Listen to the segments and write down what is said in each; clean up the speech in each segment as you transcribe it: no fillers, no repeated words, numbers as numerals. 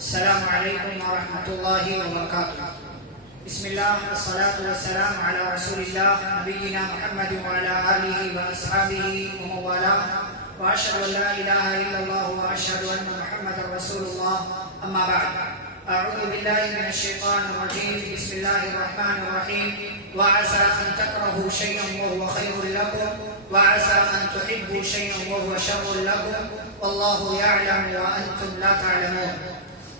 السلام علیکم ورحمۃ اللہ وبرکاتہ. بسم اللہ والصلاة والسلام علی رسول اللہ نبینا محمد وعلی آلہ واصحابہ ومن والاه واشهد ان لا الہ الا اللہ واشهد ان محمد رسول اللہ. اما بعد، اعوذ باللہ من الشیطان الرجیم. بسم اللہ الرحمن الرحیم. وعسى ان تكرهوا شيئا وهو خير لكم وعسى ان تحبوا شيئا وهو شر لكم والله يعلم وانتم لا تعلمون.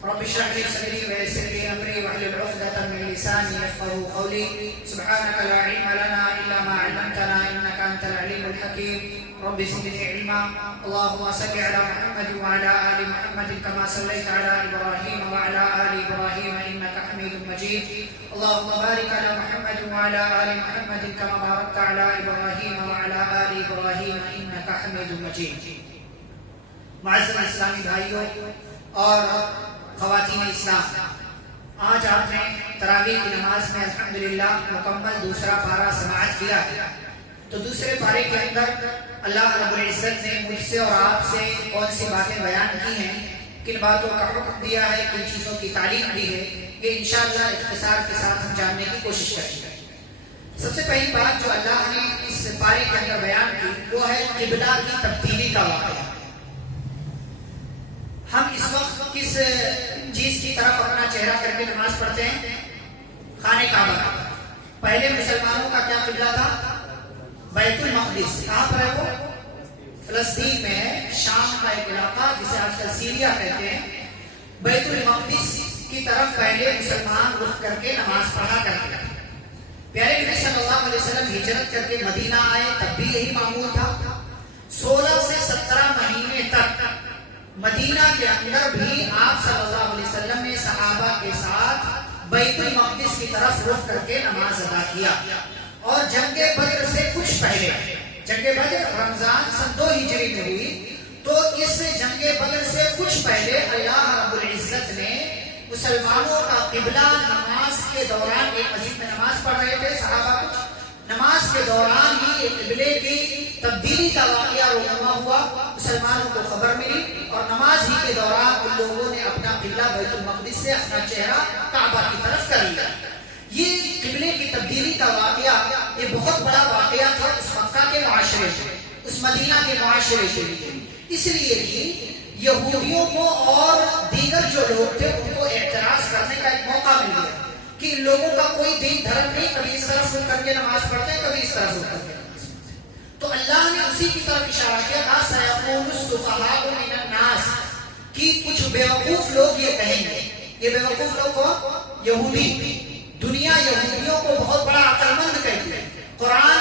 رب اشرح لي صدري ويسر لي امري واحلل عقدة من لساني يفقهوا قولي. سبحانك لا علم لنا الا ما علمتنا انك انت العليم الحكيم. رب زدني علما. اللهم صل على محمد وعلى ال محمد كما صليت على ابراهيم وعلى ال ابراهيم انك حميد مجيد. اللهم بارك على محمد وعلى ال محمد كما باركت على ابراهيم وعلى ال ابراهيم انك حميد مجيد. معزز اسلامی بھائیوں اور خواتین اسلام، آج آپ نے تراویح کی نماز میں الحمدللہ مکمل دوسرا پارہ سماعت کیا ہے. تو دوسرے پارے کے اندر اللہ رب العزت نے مجھ سے اور آپ سے کون سی باتیں بیان کی ہیں، کن باتوں کا حکم دیا ہے، کن چیزوں کی تعلیم دی ہے، یہ انشاءاللہ اختصار کے ساتھ ہم جاننے کی کوشش کریں گے. سب سے پہلی بات جو اللہ نے اس پارے کے اندر بیان کی وہ ہے قبلہ کی تبدیلی کا واقعہ. ہم اس وقت کس چیز کی طرف اپنا چہرہ کر کے نماز پڑھتے ہیں؟ خانہ کعبہ. پہلے مسلمانوں کا کیا قبلہ تھا؟ بیت المقدس. کہاں پر ہے وہ؟ فلسطین میں ہے، شام کا ایک علاقہ جسے آج کل سیریا کہتے ہیں. بیت المقدس کی طرف پہلے مسلمان رخ کر کے نماز پڑھا کرتے ہیں. پیارے نبی صلی اللہ علیہ وسلم ہجرت کر کے مدینہ آئے تب بھی یہی معمول تھا. 16 سے 17 مہینے تک مدینہ کے اندر بھی آپ صلی اللہ علیہ وسلم نے صحابہ کے ساتھ بیت المقدس کی طرف رخ کر کے نماز ادا کیا. اور جنگ بدر سے کچھ پہلے، جنگ بدر رمضان سن 2 ہجری میں ہوئی، تو اس جنگ بدر سے کچھ پہلے اللہ رب العزت نے مسلمانوں کا قبلہ نماز کے دوران، ایک مسجد میں نماز پڑھ رہے تھے صحابہ، کچھ نماز کے دوران ہی قبلے کی تبدیلی کا واقعہ رونما ہوا. مسلمانوں کو خبر ملی اور نماز ہی کے دوران ان لوگوں نے اپنا قبلہ بیت المقدس سے اپنا چہرہ کعبہ کی طرف کر لیا. یہ قبلے کی تبدیلی کا واقعہ یہ بہت بڑا واقعہ تھا اس مکہ کے معاشرے سے، اس مدینہ کے معاشرے کے لیے. اس لیے کہ یہودیوں کو اور دیگر جو لوگ تھے ان کو اعتراض کرنے کا ایک موقع مل گیا کہ ان لوگوں کا کوئی دین دھرم نہیں، کبھی اس طرف رخ کر کے نماز پڑھتے ہیں، کبھی اس طرف رخ کر کے نماز پڑھتے ہیں. تو اللہ نے اسی کی طرف اشارہ کیا تھا سَيَقُولُ السُّفَهَاءُ مِنَ النَّاسِ کہ کچھ بیوقوف لوگ یہ کہیں گے. یہ بیوقوف لوگ کون؟ یہودی. دنیا یہودیوں کو بہت بڑا عقل مند کہتی ہے. قرآن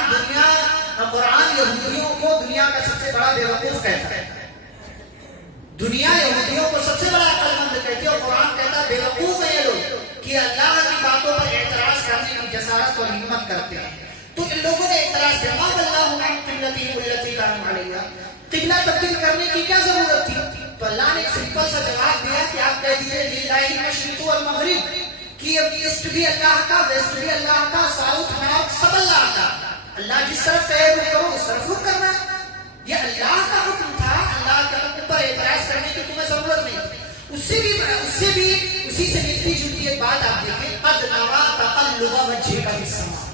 یہودیوں کو دنیا کا سب سے بڑا بیوقوف کہتا ہے. دنیا یہودیوں کو سب سے بڑا عقل مند کہتی ہے اور قرآن کہتا ہے بیوقوف ہے یہ لوگ کہ اللہ کی باتوں پر اعتراض کرنے کی جسارت اور ہمت کرتے ہیں. تو ان لوگوں نے اعتراض کیا ما واللہ عن قبلتہم التی کانوا علیہا، قبلہ تبدیل کرنے کی کیا ضرورت تھی؟ تو اللہ نے سمپل سا جواب دیا کہ آپ کہہ دیجئے للہ المشرق والمغرب، کہ اب ایسٹ بھی اللہ کا، ویسٹ بھی اللہ کا، ساؤتھ نارتھ سب اللہ کا. اللہ جس طرف کہے رخ کرو اس طرف رخ کرنا. یہ اللہ کا حکم تھا. اللہ کے حکم پر اعتراض کرنے کی تمہیں ضرورت نہیں. اسی سے ملتی جلتی ایک بات آپ دیکھیں، قد نرى تقلب وجهك في السماء.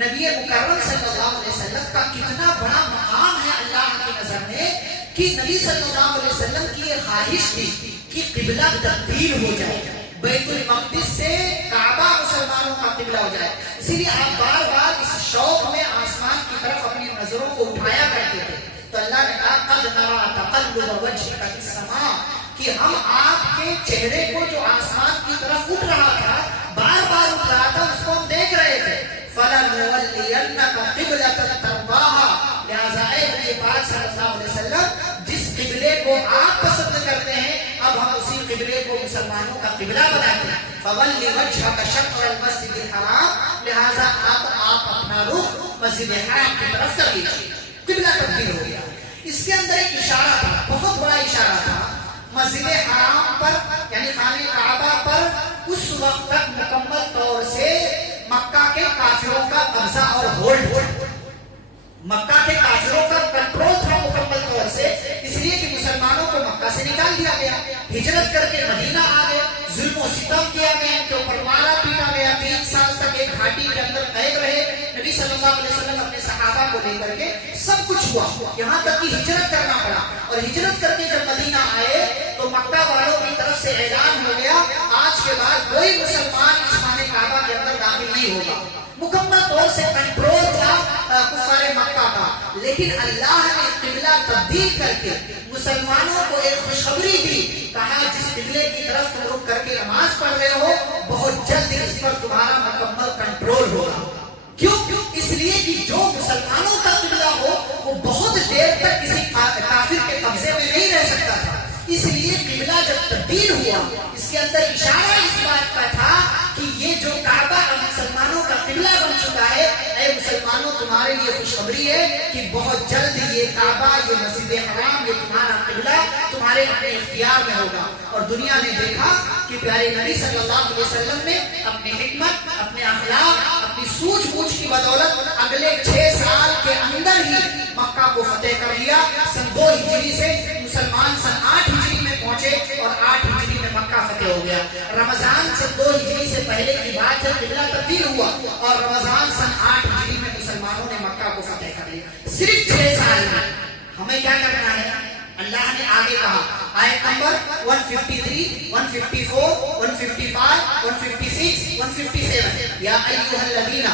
نبی مکرم صلی اللہ علیہ وسلم کا کتنا بڑا مقام ہے اللہ کی نظر میں کہ نبی صلی اللہ علیہ وسلم کی یہ خواہش تھی کہ قبلہ تبدیل ہو جائے، بیت المقدس سے کعبہ مسلمانوں کا قبلہ ہو جائے. اسی لیے آپ بار بار اس شوق میں آسمان کی طرف اپنی نظروں کو اٹھایا کرتے تھے. تو اللہ نے کہا قد نرى تقلب وجهك في السماء کہ ہم آپ کے چہرے کو جو آسمان کی طرف اٹھ رہا تھا، بار بار اٹھ رہا تھا، اس کو ہم دیکھ رہے تھے. فَلَنُوَلِّيَنَّكَ قِبْلَةً تَرْضَاهَا، لہذا اے نبی پاک صلی اللہ علیہ وسلم جس قبلے کو آپ پسند کرتے ہیں اب ہم اسی قبلے کو مسلمانوں کا قبلہ بناتے ہیں. فَوَلِّ وَجْهَكَ شَطْرَ الْمَسْجِدِ الْحَرَامِ، لہذا آپ اپنا رخ مسجد حرام کی طرف کر لیجیے. قبلہ تبدیل ہو گیا. اس کے اندر ایک اشارہ تھا، بہت بڑا اشارہ تھا. مسجد حرام پر یعنی خانہ کعبہ پر اس وقت تک مکمل طور سے مکہ کے کافروں کا قبضہ اور ہولڈ، مکہ کے کافروں کا کنٹرول تھا مکمل طور سے. اس لیے کہ مسلمانوں کو مکہ سے نکال دیا گیا، ہجرت کر کے مدینہ آ گئے. اللہ علیہ وسلم اپنے صحابہ کو لے کر کے سب کچھ ہوا، یہاں تک کہ ہجرت کرنا پڑا، اور ہجرت کر کے جب مدینہ آئے تو مکہ والوں کی طرف سے اعلان ہو گیا آج کے بعد کوئی مسلمان اس خانہ کعبہ کے اندر داخل نہیں ہوگا۔ مکمل طور سے کنٹرول تھا کفار مکہ کا، لیکن اللہ نے قبلہ تبدیل کر کے مسلمانوں کو ایک خوشخبری دی، کہا جس قبلے کی طرف تم رخ کر کے نماز پڑھ رہے ہو بہت جلد اس پر تمہارا مکمل کنٹرول ہوگا۔ کیوں؟ اس لیے کہ جو مسلمانوں کا قبلہ ہو وہ بہت دیر تک کسی کافر کے قبضے میں نہیں رہ سکتا تھا، اس لیے قبلہ جب تبدیل ہوا اس کے اندر اشارہ اس بات کا تھا کہ یہ جو کعبہ مسلمانوں کا قبلہ بن چکا ہے، اے مسلمانوں تمہارے لیے خوشخبری ہے کہ بہت جلد یہ کعبہ، یہ مسجد حرام، یہ تمہارا قبلہ تمہارے اپنے اختیار میں ہوگا۔ اور دنیا نے دیکھا کہ پیارے نبی صلی اللہ علیہ وسلم نے اپنی حکمت، اپنے اخلاق، اپنی سوچ بوجھ کی بدولت اگلے 6 سال کے اندر ہی مکہ کو فتح کر لیا۔ سن 2 ہجری سے مسلمان سن 8 ہجری میں پہنچے اور 8 ہجری میں مکہ فتح ہو گیا۔ رمضان سن 2 ہجری سے پہلے کی بات جب قبلہ تبدیل ہوا اور رمضان سن 8 ہجری میں مسلمانوں نے مکہ کو فتح کر لیا۔ صرف 6 سال میں ہمیں کیا کرنا ہے؟ اللہ نے آگے کہا، آیت نمبر 153، 154، 155، 156، 157، یا ایھا الذین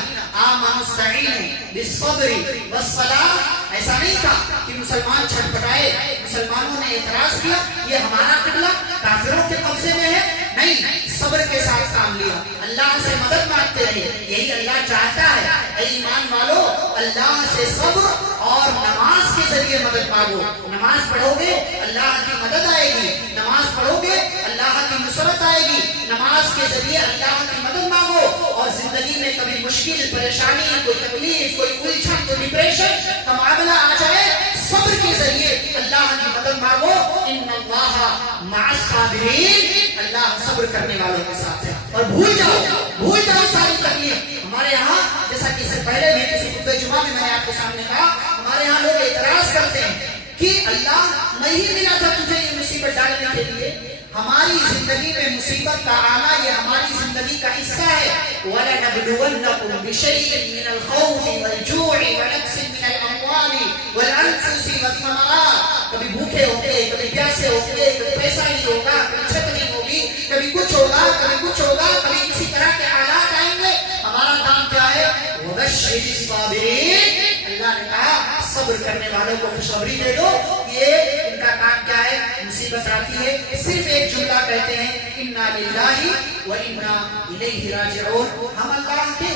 آمنوا استعینوا بالصبر والصلاۃ۔ ایسا نہیں تھا کہ مسلمان چھٹ پٹائے، مسلمانوں نے اعتراض کیا یہ ہمارا قبلہ کافروں کے قبضے میں ہے، نہیں، صبر کے ساتھ کام لیا، اللہ سے مدد مانگتے رہے، یہی اللہ چاہتا ہے۔ اے ایمان والو، اللہ سے صبر اور نماز کے ذریعے مدد مانگو۔ نماز پڑھو گے اللہ کی مدد آئے گی، نماز پڑھو گے اللہ کی نصرت آئے گی، نماز کے ذریعے اللہ کی مدد مانگو۔ اور زندگی میں کبھی مشکل، پریشانی، کوئی تکلیف، کوئی الجھن، کوئی ڈپریشن کا معاملہ آ جائے، صبر کے ذریعے اللہ کی مدد مانگو۔ ان اللہ مع الصابرین، اللہ صبر کرنے والوں کے ساتھ ہے۔ اور بھول جاؤ ساری تکلیف۔ ہمارے یہاں جیسا کہ اس سے پہلے بھی کسی خطبہ جمعہ میں نے آپ کے سامنے کہا، ہمارے یہاں لوگ اعتراض کرتے ہیں کہ اللہ نہیں ملا تھا تجھے یہ مصیبت ڈالنے کے لیے۔ ہماری زندگی میں مصیبت کا آنا یہ ہماری زندگی کا حصہ ہے۔ وَلَنَبْلُوَنَّكُمْ بِشَيْءٍ مِّنَ الْخَوْفِ وَالْجُوعِ وَنَقْصٍ مِّنَ الْأَمْوَالِ وَالْأَنفُسِ وَالثَّمَرَاتِ۔ کبھی بھوکے ہوں گے، کبھی پیاسے ہوں گے، کبھی پیسہ نہیں ہوگا، کبھی چھت نہیں ہوگی، کبھی کچھ ہوگا، کبھی کچھ ہوگا، کبھی کسی طرح کے حالات آئیں گے۔ ہمارا کام کیا ہے؟ وَبَشِّرِ الصَّابِرِينَ۔ اللہ نے کہا صبر کرنے والوں کو خوشخبری دے دو، یہ ان کا کام کیا ہے؟ مصیبت آتی ہے صرف ایک جملہ کہتے ہیں، اِنَّا لِلَّهِ وَإِنَّا إِلَيْهِ رَاجِعُونَ۔ ہم اللہ کے،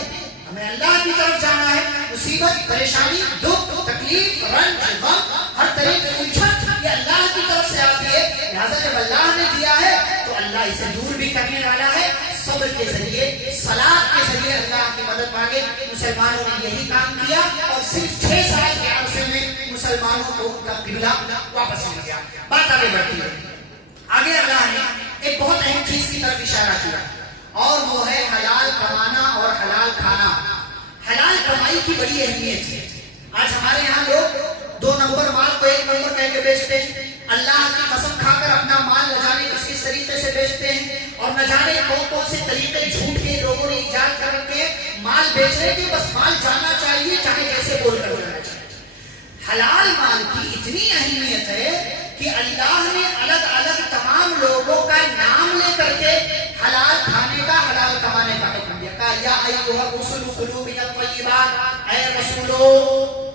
ہمیں اللہ کی طرف جانا ہے۔ مصیبت، پریشانی، دکھ، تکلیف، رنج، غم، ہر طرح کی الجھن یہ اللہ کی طرف سے آتی ہے، لہٰذا جب اللہ نے دیا ہے تو اللہ اسے دور بھی کرنے والا ہے۔ صبر کے ذریعے، صلاۃ کے ذریعے اللہ کی مدد مانگے۔ مسلمانوں نے یہی کام کیا اور صرف 6 سال کے عرصے میں مسلمانوں کو ان کا قبلہ واپس مل گیا۔ بات آگے بڑھتی ہے، آگے اللہ نے ایک بہت اہم چیز کی طرف اشارہ کیا اور وہ ہے حلال کمانا اور حلال کھانا۔ حلال کمائی کی بڑی اہمیت ہے۔ آج ہمارے یہاں لوگ 2 نمبر مال کو 1 نمبر کہہ کے بیچتے ہیں، اللہ کی قسم کھا کر اپنا مال نہ جانے کس طریقے سے بیچتے ہیں، اور نہ جانے کون سے طریقے جھوٹ کے لوگوں نے ایجاد کر رکھے ہیں مال بیچنے کے، بس مال جانا چاہیے چاہے جیسے بول کر جانا چاہیے۔ حلال مال کی اتنی اہمیت ہے کہ اللہ نے الگ الگ تمام لوگوں کا نام لے کر کے حلال کھانے کا، حلال کمانے کا حکم دیا۔ کہا یا ایھا الرسل کلوا من الطیبات، اے رسولو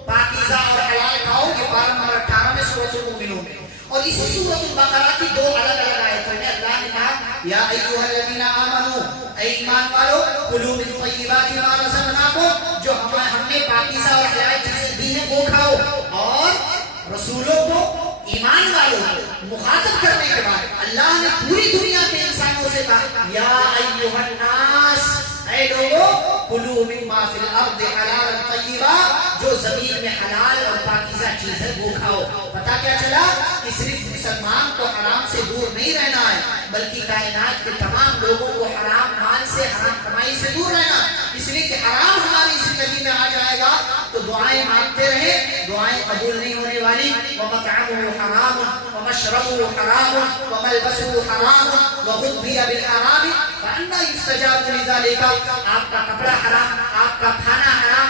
پاکیزہ اور حلال کھاؤ۔ یہ پارہ نمبر 18 میں سورۃ المؤمنون میں، اور اسی سورۃ البقرہ کی 2 الگ الگ آیتوں میں اللہ نے کہا یا ایھا الذین آمنوا، اے ایمان والو، کلوا من طیبات ما رزقناکم، جو ہم نے پاکیزہ اور حلال چیزیں دی ہیں وہ کھاؤ۔ اور رسولوں کو، ایمان والوں کو مخاطب کرنے کے بعد اللہ نے پوری دنیا کے انسانوں سے کہا یا ایھا الناس، اے لوگو، کلوا مما فی الارض حلالا طیبا، جو زمین میں حلال اور پاکیزہ چیز ہے وہ کھاؤ۔ پتہ کیا چلا کہ صرف مسلمان کو حرام سے دور نہیں رہنا ہے، بلکہ کائنات کے تمام لوگوں کو حرام مال سے، حرام کمائی سے دور رہنا، اس لیے کہ حرام ہماری زندگی میں آ جائے گا تو دعائیں مانگتے رہے، دعائیں قبول نہیں ہونے والی۔ وَمَطْعَمُهُ حَرَامٌ وَمَشْرَبُهُ حَرَامٌ وَمَلْبَسُهُ حَرَامٌ وَغُذِّيَ بِالْحَرَامِ فَأَنَّىٰ يُسْتَجَابُ لِذَٰلِكَ۔ آپ کا کپڑا حرام، آپ کا کھانا حرام،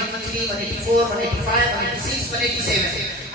183, 184, 185, 186, 187।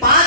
5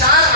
4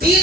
3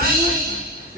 3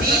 3,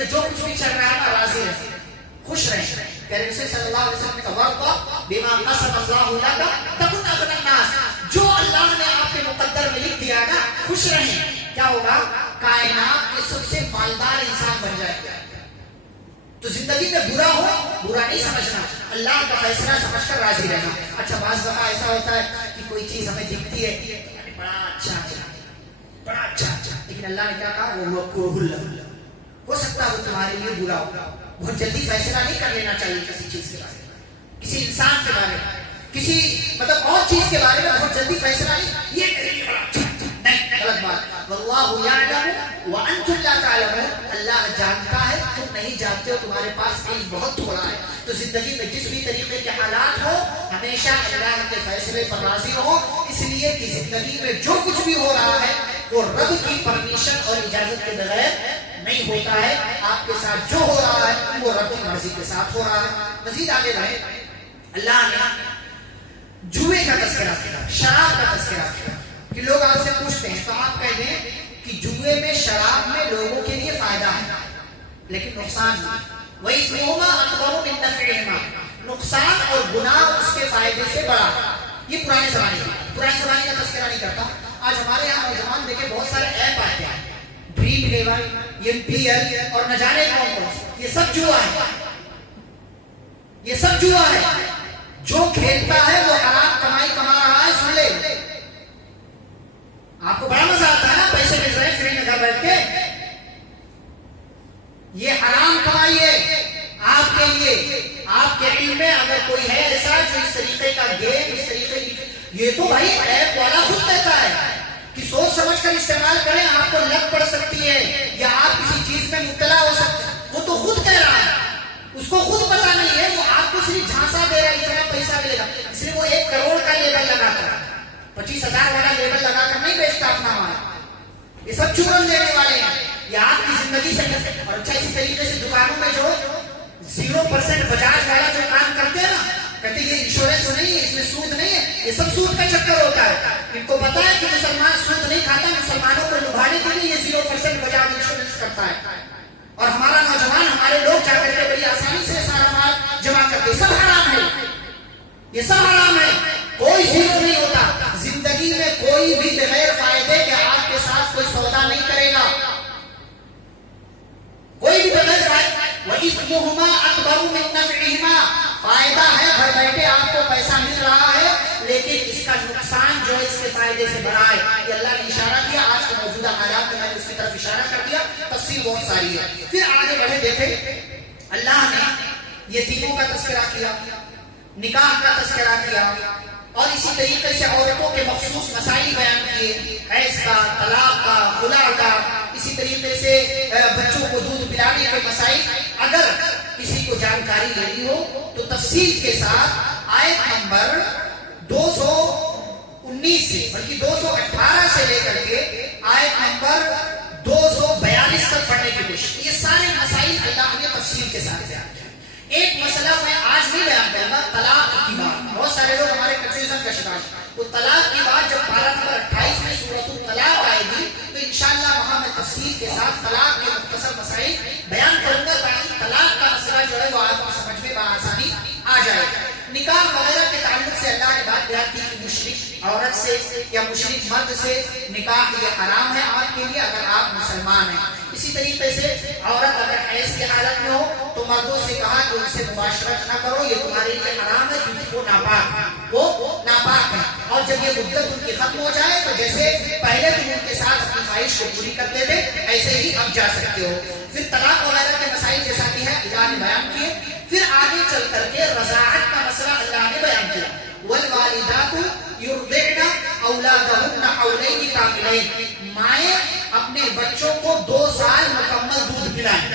میں جو کچھ بھی چل رہا ہے نا راضی رہیں، خوش رہیں. پیارے رسول صلی اللہ علیہ وسلم نے کہا وَرْضَ بِمَا قَسَمَ اللَّهُ لَكَ تَكُنْ أَغْنَى النَّاسِ. جو اللہ نے آپ کے مقدر میں لکھ دیا نا خوش رہیں، کیا ہوگا؟ کائنات کے سب سے مالدار انسان بن جائے گا. تو زندگی میں برا ہو برا نہیں سمجھنا، اللہ کا فیصلہ سمجھ کر راضی رہنا. اچھا بعض دفعہ ایسا ہوتا ہے کہ کوئی چیز ہمیں دکھتی ہے بڑا اچھا ہے، بڑا اچھا، لیکن اللہ نے کیا کہا وہ مکروہ لہ، ہو سکتا ہے وہ تمہارے لیے برا ہو. بہت جلدی فیصلہ نہیں کر لینا چاہیے کسی چیز کے بارے میں، کسی انسان کے بارے میں، کسی مطلب اور چیز کے بارے میں بہت جلدی فیصلہ نہیں، یہ میرے لیے بڑا اچھا نہیں، غلط بات. واللہ یعلم وانتم لا تعلمون. اللہ جانتا ہے تم نہیں جانتے ہو، تمہارے پاس علم بہت تھوڑا ہے. تو زندگی میں جس بھی طریقے کے حالات ہو ہمیشہ اللہ کے فیصلے پر راضی رہو، اس لیے کہ زندگی میں جو کچھ بھی ہو رہا ہے وہ رب کی پرمیشن اور اجازت کے بغیر نہیں ہوتا ہے. آپ کے ساتھ جو ہو رہا ہے وہ رب کی مرضی کے ساتھ ہو رہا ہے. مزید آگے بڑھے، اللہ نے جوئے کا تذکرہ کیا، شراب کا تذکرہ کیا کہ لوگ آپ سے پوچھتے ہیں تو آپ کہہ دیں کہ جوئے میں شراب میں لوگوں کے لیے فائدہ ہے لیکن نقصان نہیں. وَإِثْمُهُمَا أَكْبَرُ مِن نَفْعِهِمَا. نقصان اور گناہ اس کے فائدے سے بڑا. یہ پرانے زمانے کا تذکرہ نہیں کرتا. آج ہمارے یہاں نوجوان دیکھیں بہت سارے ایپ آتے ہیں، ڈریم 11، MPL اور نہ جانے کون کون، یہ سب جوا ہے، یہ سب جوا ہے. جو کھیلتا ہے وہ حرام کمائی کما رہا ہے. سن لے، آپ کو بڑا مزہ آتا ہے نا پیسے مل رہے ہیں فری میں گھر بیٹھ کے، یہ حرام کمائی ہے آپ کے لیے. آپ کے علم میں اگر کوئی ہے ایسا جو اس طریقے کا گیم، اس طریقے کی، یہ تو بھائی ایپ والا خود کہتا ہے کہ سوچ سمجھ کر استعمال کریں، آپ کو لگ پڑ سکتی ہے یا آپ کسی چیز میں مبتلا ہو سکتے ہیں. وہ تو خود کہہ رہا ہے، اس کو خود پتا نہیں ہے، وہ آپ کو صرف جھانسا دے رہا ہے اتنا پیسہ ملے گا. اس لیے وہ 1 کروڑ کا لیبل لگاتا ہے، 25,000 والا لیبل لگا کر نہیں بیچتا اپنا مال. یہ سب چورن دینے والے ہیں، یہ آپ کی زندگی سے. اور اچھا اسی طریقے سے دکانوں میں جو 0% بجاج والا جو کام کرتے ہیں نا، کہتے یہ انشورنس نہیں ہے، اس میں سود نہیں ہے، یہ سب سود کا چکر ہوتا ہے. ان کو پتا ہے کہ مسلمان سود نہیں کھاتا، مسلمانوں کو لبھانے کے لیے یہ 0% بجاج انشورنس کرتا ہے. اور ہمارا نوجوان، ہمارے لوگ جا کر کے بڑی آسانی سے سارا مال جمع کرتے. سب حرام ہے، یہ سب حرام ہے. کوئی زیرو نہیں ہوتا زندگی میں، کوئی بھی بغیر فائدے کے آپ کے ساتھ کوئی سودا نہیں کرے گا، کوئی بھی بغیر فائدے. وَإِثْمُهُمَا أَكْبَرُ مِن نَفْعِهِمَا. فائدہ ہے، گھر بیٹھے آپ کو پیسہ مل رہا ہے، لیکن اس کا نقصان جو ہے اس کے فائدے سے بڑا ہے. یہ اللہ نے اشارہ کیا، آج کے موجودہ حالات میں نے اس کی طرف اشارہ کر دیا، تفصیل بہت ساری ہے. پھر آگے بڑھے دیکھیں، اللہ نے یتیموں کا تذکرہ کیا، نکاح کا تذکرہ کیا، اور اسی طریقے سے عورتوں کے مخصوص مسائل بیان کیے، حیض کا، طلاق کا، خلا کا. اسی طریقے سے بچوں کو دودھ پلانے کے مسائل. اگر کسی کو جانکاری لینی ہو تو تفصیل کے ساتھ آیت نمبر 219 سے بلکہ 218 سے لے کر کے آیت نمبر 242 تک پڑھنے کی کوشش. یہ سارے مسائل اللہ نے تفصیل کے ساتھ بیان کیا. ایک مسئلہ میں آج نہیں بیان کروں گا، طلاق کی بات. بہت سارے لوگ ہمارے کنفیوژن کا شکار ہیں. وہ طلاق کی بات جب پارہ نمبر 28 میں سورۃ الطلاق آئے گی تو انشاءاللہ وہاں میں تفصیل کے ساتھ طلاق کے مختصر مسائل بیان کروں گا تاکہ طلاق کا مسئلہ جو ہے وہ آپ کو سمجھ میں بآسانی آ جائے. نکاح وغیرہ کے تعلق سے اللہ نے بات بیان کی کہ مشرک عورت سے یا مشرک مرد سے نکاح یہ حرام ہے آپ کے لیے اگر آپ مسلمان ہیں. اسی طریقے سے عورت اگر حیض کی حالت میں ہو تو مردوں سے کہا کہ ان سے مباشرت نہ کرو، یہ تمہارے لیے حرام ہے کیونکہ وہ ناپاک ہے. اور جب یہ مدت ان کی ختم ہو جائے تو جیسے پہلے تم ان کے ساتھ اپنی خواہش کو پوری کرتے تھے ایسے ہی اب جا سکتے ہو. پھر طلاق وغیرہ کے مسائل جیسا کہ ہے اللہ نے بیان کیے. پھر آگے چل کر کے رضاعت کا مسئلہ اللہ نے بیان کیا. والوالدات یرضعن اولادهن حولین کاملین. مائیں اپنے بچوں کو 2 سال مکمل دودھ پلائیں.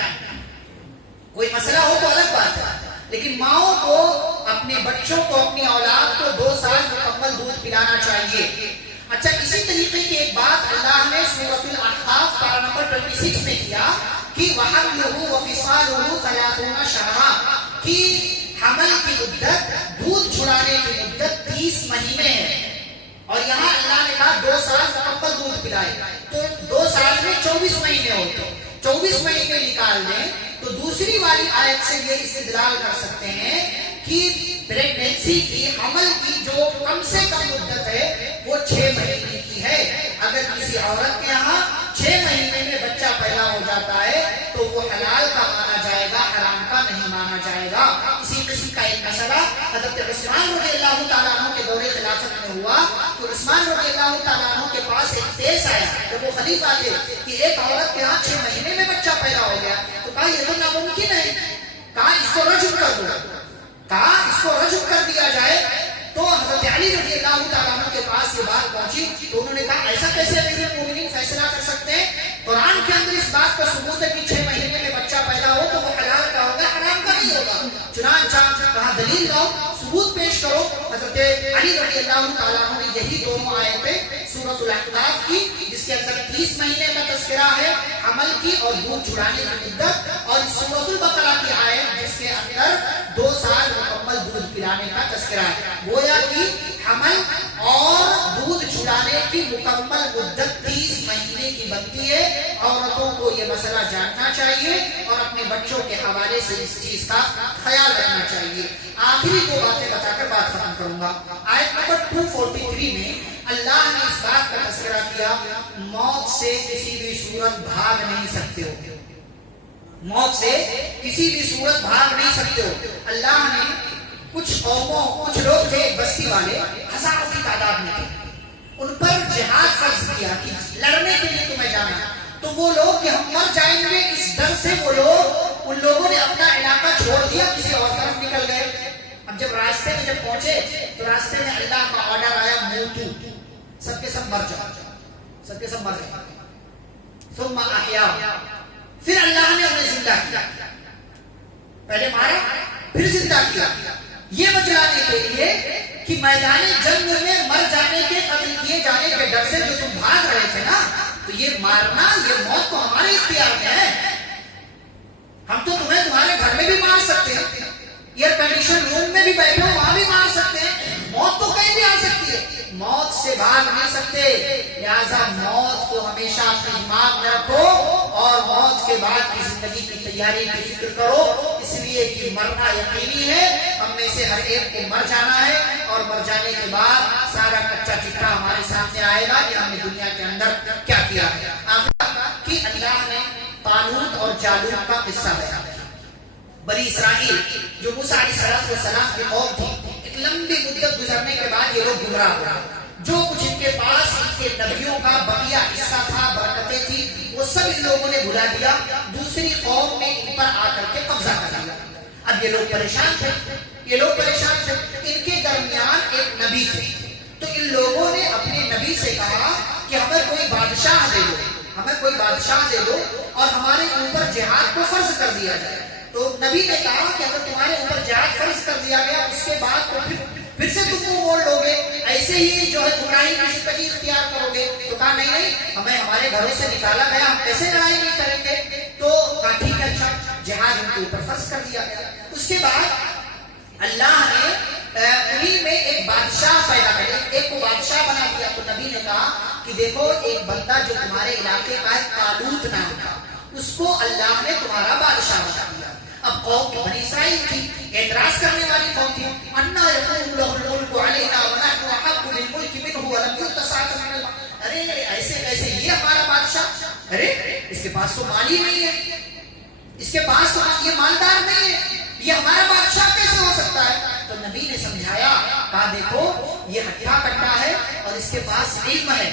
کوئی مسئلہ ہو تو الگ بات ہے، لیکن ماؤں کو اپنے بچوں کو، اپنی اولاد کو 2 سال مکمل دودھ پلانا چاہیے. اچھا اسی طریقے کی ایک بات اللہ نے سورۃ الاحقاف پارہ نمبر 26 میں کیا کہ وَحَمْلُهُ وَفِصَالُهُ 30 شهرًا، کہ حمل کی مدت، دودھ چھڑانے کی مدت 30 مہینے ہے. اور یہاں اللہ نے کہا 2 سال مکمل دودھ پلائے، تو 2 سال میں 24 مہینے ہوتے ہیں. 24 مہینے نکال دیں تو دوسری والی آیت سے یہ استدلال کر سکتے ہیں کہ پریگنینسی کی حمل کی جو کم سے کم مدت ہے وہ 6 مہینے کی ہے. اگر کسی عورت کے یہاں 6 مہینے میں بچہ پیدا ہو جاتا ہے تو وہ حلال کا مانا جائے گا, حرام کا نہیں مانا جائے گا. اسی قسم کا ایک مسئلہ حضرت عثمان رضی اللہ تعالیٰ عنہ کے دور خلافت میں ہوا کہ عثمان رضی اللہ تعالیٰ عنہ کے پاس ایک کیس آیا جب وہ خلیفہ تھے کہ ایک عورت کے یہاں 6 مہینے میں بچہ پیدا ہو گیا. تو کہا یہ تو ناممکن ہے, کہا اس کو رجم کر دو, کہا اس کو رجم کر دیا جائے. تو حضرت علی رضی اللہ تعالیٰ عنہ کے پاس یہ بات پہنچی تو انہوں نے کہا ایسا کیسے امیر المومنین فیصلہ کر سکتے ہیں؟ قرآن کے اندر اس بات کا ثبوت ہے کہ 6 مہینے میں بچہ پیدا ہو تو وہ حلال کا ہوگا, حرام کا نہیں ہوگا. چنانچہ کہا دلیل لاؤ, ثبوت پیش کرو. حضرت علی رضی اللہ تعالیٰ عنہ نے یہی دونوں آیتیں سورۃ الاحقاف کی جس کے اندر 30 مہینے کا تذکرہ ہے حمل کی اور دودھ چھڑانے کی مدت, اور سورۃ البقرہ کی آیت جس کے اندر 2 سال مکمل دودھ پلانے کا تذکرہ ہے. گویا کہ حمل اور دودھ چھڑانے کی مکمل مدت 30 مہینے کی بنتی ہے. عورتوں کو یہ مسئلہ جاننا چاہیے اور اپنے بچوں کے حوالے سے اس چیز کا خیال رکھنا چاہیے. آخری 2 باتیں بتا کر بات ختم کروں گا. آیت نمبر 243 میں اللہ نے اس بات کا تذکرہ کیا موت سے کسی بھی صورت بھاگ نہیں سکتے ہو, موت سے کسی بھی صورت بھاگ نہیں سکتے ہو. اللہ نے کچھ قوموں, کچھ لوگ تھے بستی والے, ہزاروں کی تعداد میں تھے, ان پر جہاد فرض کیا کہ لڑنے کے لیے تمہیں جانا. تو وہ لوگ کہ ہم مر جائیں گے اس ڈر سے وہ لوگ, ان لوگوں نے اپنا علاقہ چھوڑ دیا, کسی اور طرف نکل گئے. اب جب راستے میں جب پہنچے تو راستے میں اللہ کا آرڈر آیا موتو, سب کے سب مر جاؤ, سب کے سب مر جاؤ. ثم احیا, پھر اللہ نے انہیں زندہ کیا, پہلے مارا پھر زندہ کیا. یہ بچلانے کے لیے کہ میدان جنگ میں مر جانے کے, قتل کیے جانے کے ڈر سے جو تم بھاگ رہے تھے نا, تو یہ مارنا, یہ موت تو ہمارے اختیار میں ہے. ہم تو تمہیں تمہارے گھر میں بھی مار سکتے ہیں, ایئر کنڈیشن روم میں بھی بیٹھے ہو وہاں بھی مار سکتے ہیں. موت تو کہیں بھی آ سکتی ہے, موت سے بھاگ نہیں سکتے. لہذا موت کو ہمیشہ اپنے دماغ میں رکھو اور موت کے بعد کی زندگی کی تیاری کی فکر کرو, اس لیے کہ مرنا یقینی ہے. ہم میں سے ہر ایک کو مر جانا ہے اور مر جانے کے بعد سارا کچا چٹا ہمارے سامنے آئے گا کہ ہم نے دنیا کے اندر کیا کیا ہے. کہ اللہ نے طالوت اور جالوت کا قصہ بیان کیا. بنی اسرائیل جو موسیٰ علیہ السلام کی قوم تھی, ایک لمبی مدت گزرنے کے بعد یہ لوگ گمراہ ہو گئے. جو کچھ ان کے پاس ان کے نبیوں کا بقیہ حصہ تھا, برکتیں تھی, وہ سب ان لوگوں نے بھلا دیا. دوسری قوم نے ان پر آ کر کے قبضہ کر لیا. اب یہ لوگ پریشان تھے, یہ لوگ پریشان تھے. ان کے درمیان ایک نبی تھے, تو ان لوگوں نے اپنے نبی سے کہا کہ ہمیں کوئی بادشاہ دے دو, ہمیں کوئی بادشاہ دے دو اور ہمارے اوپر جہاد کو فرض کر دیا جائے. تو نبی نے کہا کہ اگر تمہارے اوپر جہاد فرض کر دیا گیا اس کے بعد تو پھر سے تم کو موڑ لو گے, ایسے ہی جو ہے گمراہی کی زندگی اختیار کرو گے. تو کہا نہیں, ہمیں ہمارے گھروں سے نکالا گیا, ہم کیسے لڑائی نہیں کریں گے. تو کہا ٹھیک ہے, اچھا, جہاد ان کے اوپر فرض کر دیا گیا. اس کے بعد اللہ نے انہیں میں ایک بادشاہ پیدا کر, ایک کو بادشاہ بنا دیا. تو نبی نے کہا کہ دیکھو ایک بندہ جو تمہارے علاقے کا ہے طالوت نام کا, اس کو اللہ نے تمہارا بادشاہ بنا دیا. اب قوم بنی اسرائیل تھی, اعتراض کرنے والی قوم تھی. انا یقول له الملك علينا ونحن احق بالملك منه ولم يؤت سعة من المال. ارے ایسے کیسے یہ ہمارا بادشاہ, ارے اس کے پاس تو مالی نہیں ہے, اس کے پاس تو یہ مالدار نہیں ہے, یہ ہمارا بادشاہ کیسے ہو سکتا ہے. تو نبی نے سمجھایا, کہا دیکھو یہ ہٹھا کٹا ہے اور اس کے پاس علم ہے,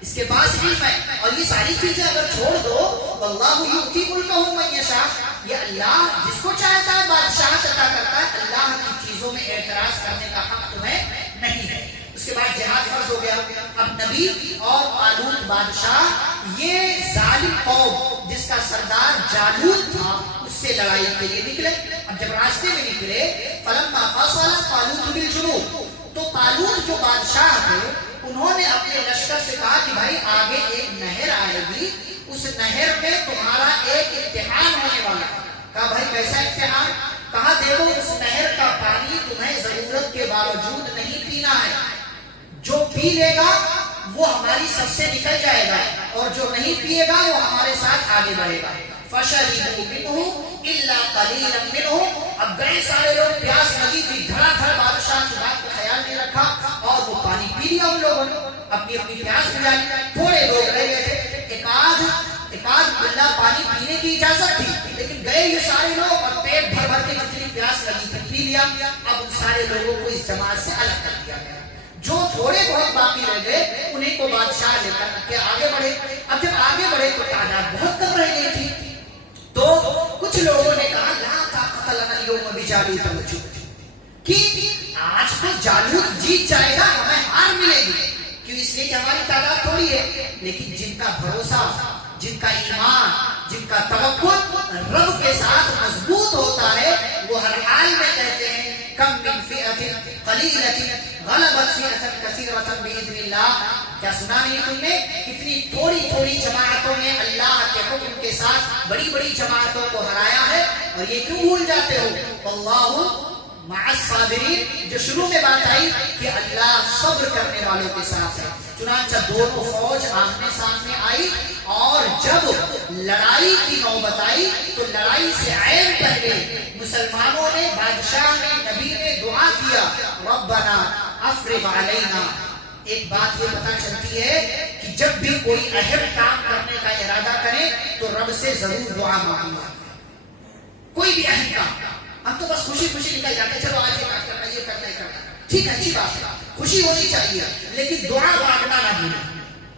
اس کے پاس علم ہے, اور یہ ساری چیزیں اگر چھوڑ دو, واللہ یؤتی ملکہ من یشاء, یہ اللہ جس کو چاہتا ہے بادشاہت عطا کرتا ہے. اللہ کی چیزوں میں اعتراض کرنے کا حق تمہیں نہیں ہے. اس کے بعد جہاد فرض ہو گیا. اب نبی اور طالوت بادشاہ یہ ظالم قوم جس کا سردار جالوت تھا اس سے لڑائی کے لیے نکلے. اب جب راستے میں نکلے, فلما فصل طالوت بالجنود, تو طالوت جو بادشاہ تھے انہوں نے اپنے لشکر سے کہا کہ بھائی آگے ایک نہر آئے گی, اس نہر میں تمہارا ایک امتحان ہونے والا ہے. کہا بھائی کیسا امتحان؟ کہا دیکھو اس نہر کا پانی تمہیں ضرورت کے باوجود نہیں پینا ہے, جو پی لے گا وہ ہماری سب سے نکل جائے گا, اور جو نہیں پیے گا وہ ہمارے ساتھ آگے بڑھے گا. فشربوا منه الا قليلا منهم. اب گئے سارے لوگ, پیاس لگی تھی, دھڑا دھڑ بادشاہ کی بات کا خیال نہیں رکھا اور وہ پانی پی لیا ان لوگوں نے, اپنی اپنی پیاس بجھائی. تھوڑے لوگ رہ گئے تھے, ایک آدھ بلّا پانی پینے کی اجازت تھی, لیکن گئے یہ سارے لوگ اور پیٹ بھر بھر کے جتنی پیاس لگی تھی پی لیا. اب ان سارے لوگوں کو اس جماعت سے الگ کر دیا گیا. جو تھوڑے بہت باقی رہ گئے انہیں کو بادشاہ لے کر کے آگے بڑھے. اب جب آگے بڑھے تو تعداد بہت کم رہ گئی تھی, تو کچھ لوگوں نے کہا لا طاقت لنا اليوم بجالوت وجنوده, کہ آج تو جالوت جیت جائے گا, ہمیں ہار ملے گی. کیوں؟ اس لیے کہ ہماری تعداد تھوڑی ہے, لیکن جن کا بھروسہ, جن کا ایمان, جن کا توکل رب کے ساتھ مضبوط ہوتا ہے, وہ ہر حال میں کہتے ہیں کم من فئۃ قلیلۃ غلبت فئۃ کثیرۃ باذن اللہ. کیا سنا نہیں تم نے؟ کتنی تھوڑی تھوڑی جماعتوں نے اللہ کے حکم کے ساتھ بڑی بڑی جماعتوں کو ہرایا ہے. اور یہ کیوں بھول جاتے ہو؟ واللہ مع الصابرین, جو شروع میں بات آئی کہ اللہ صبر کرنے والوں کے ساتھ ہے. چنانچہ دونوں فوج آمنے سامنے آئی, اور جب لڑائی کی نوبت آئی تو لڑائی سے عین پہلے مسلمانوں نے, بادشاہ نے, نبی نے دعا کیا ربنا افرغ علینا. ایک بات یہ پتہ چلتی ہے کہ جب بھی کوئی اہم کام کرنے کا ارادہ کرے تو رب سے ضرور دعا مانگنا. کوئی بھی اہم کام, ہم تو بس خوشی خوشی نکل جاتے, چلو آج یہ کام کرنا, یہ کرنا, یہ کرنا, ٹھیک ہے, اچھی بات ہے, خوشی ہونی چاہیے, لیکن دعا مانگنا نہ بھولیں.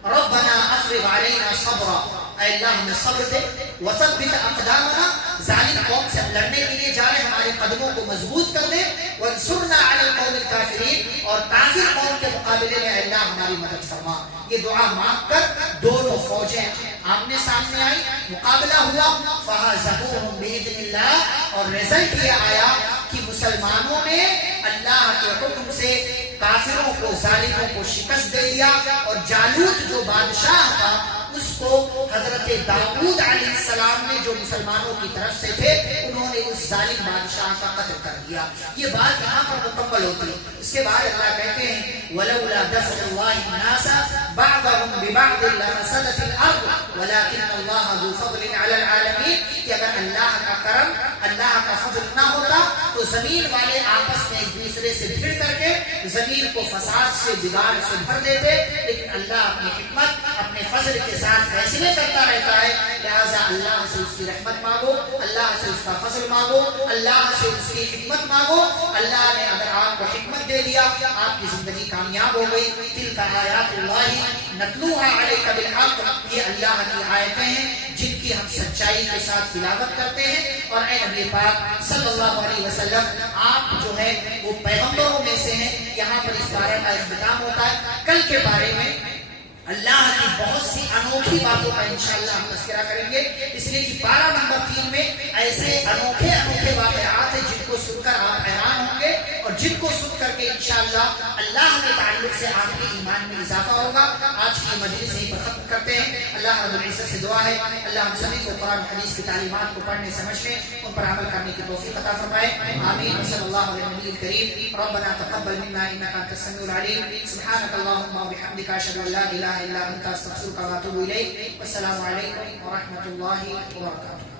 ربنا افرغ علینا صبرا, اے اللہ ہمیں صبر دے, وثبت اقدامنا, ظالم قوم سے لڑنے کے لیے جا رہے ہمارے قدموں کو مضبوط کر دے, وانصرنا علی القوم الکافرین, اور کافر قوم کے مقابلے میں اے اللہ ہماری مدد فرما. یہ دعا مانگ کر دونوں فوجیں آمنے سامنے آئی, مقابلہ ہوا, فہزموہم باذن اللہ, اور رزلٹ یہ آیا کہ مسلمانوں نے اللہ کے حکم سے کافروں کو, ظالموں کو شکست دے دیا. اور جالوت جو بادشاہ تھا اس کو حضرت داؤد علیہ السلام نے, جو مسلمانوں کی طرف سے تھے, انہوں نے اس ظالم بادشاہ کا قتل کر دیا. یہ بات یہاں پر مکمل ہوتی ہے. اس کے بعد اللہ کہتے ہیں ولولا دفع اللہ الناس بعضهم ببعض لفسدت الارض ولكن اللہ ذو فضل علی العالمین, کہ اگر اللہ کا کرم, اللہ کا فضل نہ ہوتا تو زمین والے آپس میں ایک دوسرے سے بھیڑ کر کے زمین کو فساد سے, بگاڑ سے بھر دیتے, لیکن اللہ اپنی حکمت, اپنے فضل کے ساتھ فیصلے کرتا رہتا ہے. لہذا اللہ سے اس کی رحمت مانگو, اللہ سے اس کا فضل مانگو, اللہ سے اس کی حکمت مانگو. اللہ نے اگر آپ کو حکمت دے دیا, آپ کی زندگی کامیاب ہو گئی. تلک آیات اللہ نتلوها علیک بالحق, یہ اللہ کی آیتیں ہیں جن کی ہم سچائی کے ساتھ تلاوت کرتے ہیں. اور اے نبی پاک صلی اللہ علیہ وسلم, آپ جو ہے وہ پیغمبروں میں سے ہیں. یہاں پر اس بارے کا اختتام ہوتا ہے. کل کے بارے میں اللہ کی بہت سی انوکھی باتوں کا انشاءاللہ ہم تذکرہ کریں گے, اس لیے کہ 12 نمبر 3 میں ایسے انوکھے واقعات ہیں جن کو سن کر آپ حیران ہوں گے, اور جن کو سن کر کے انشاءاللہ اللہ کے تعلق سے آپ کے ایمان میں اضافہ ہوگا. آج کی مجلس یہیں پر ختم کرتے ہیں. اللہ رب العزت سے دعا ہے اللہ ہم سبھی کو قرآن حدیث کی تعلیمات کو پڑھنے, سمجھنے, ان پر عمل کرنے کی توفیق عطا فرمائے. آمین. صلی اللہ علیہ نبی الکریم. ربنا تقبل منا انك انت السميع العليم. سبحانك اللهم وبحمدك اشهد ان لا اله الا انت استغفرك واتوب اليك. والسلام علیکم ورحمۃ اللہ وبرکاتہ.